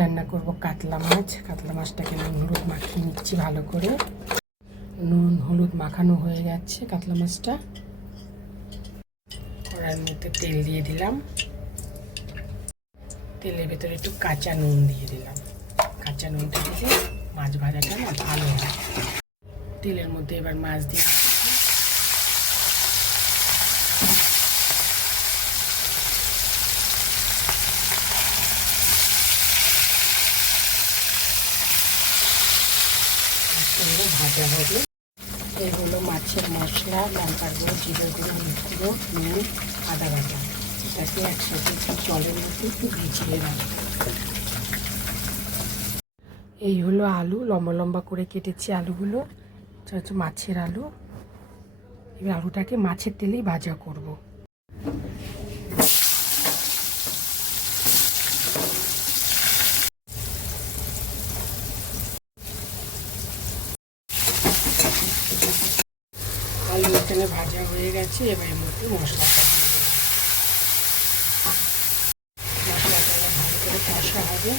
রান্না করব কাতলা মাছটাকে নুন হলুদ মাখিয়ে নিচ্ছি ভালো করে। নুন হলুদ মাখানো হয়ে যাচ্ছে কাতলা মাছটা। কড়াইয়ের মধ্যে তেল দিয়ে দিলাম, তেলের ভেতরে একটু কাঁচা নুন দিয়ে দিলাম। কাঁচা নুনটা দিলে মাছ ভাজাটা না ভালো হয়। তেলের মধ্যে এবার মাছ দিয়ে ভাজা হবে। এগুলো মাছের মশলা, লঙ্কার গুঁড়ো, জিরে গুঁড়ো, হলুদ গুঁড়ো, নুন, আদা বাটা, এটাকে একসাথে একটু জলের মধ্যে একটু ভিজিয়ে রাখবো। এই হলো আলু, লম্বা লম্বা করে কেটেছি আলুগুলো, হচ্ছে মাছের আলু। এবার আলুটাকে মাছের তেলেই ভাজা করব। আলু এখানে ভাজা হয়ে গেছে, এবার এর মধ্যে মশলাটা দিয়ে দিলাম। মশলাটা এবার ভালো করে কষা হবে,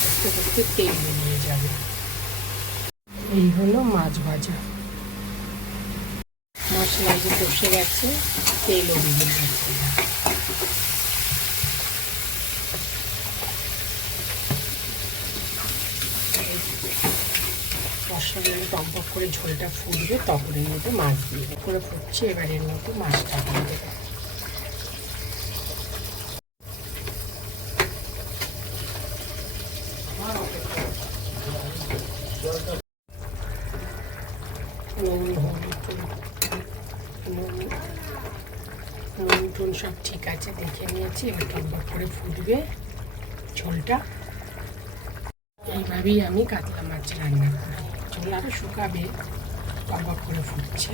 করতে করতে তেল বেরিয়ে যাবে। এই হলো মাছ ভাজা। মশলা যে কষে গেছে, তেলও বেরিয়ে গেছে। মশলাগুলো টকবক করে ঝোলটা ফুটবে, তখন এর মধ্যে মাছ দিয়ে দেবো। করে ফুটছে, এবার এর মধ্যে মাছটা দিয়ে দেবো। নুন টুন সব ঠিক আছে দেখে নিয়েছি। এবার টকবক করে ফুটবে ঝোলটা। এইভাবেই আমি কাতলা মাছ রান্না করি। ঝোল আরও শুকাবে, টকবক করে ফুটছে।